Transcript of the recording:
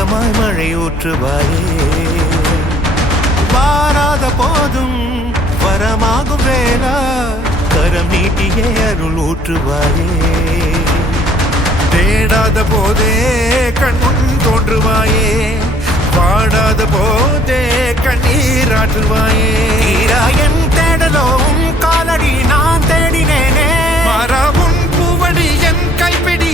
ஏக்கமாய் மழை ஊற்றுவாயே வாராத போதும் வரமாகும் வேளா கரம் நீட்டியே அருள் ஊற்றுவாயே தேடாத போதே கண்முன் தோன்றுவாயே பாடாத போதே கண்ணீராற்றுவாயே என் தேடலும் காலடி நான் தேடினேனே மாறாவும் பூவடி என் கைப்பிடி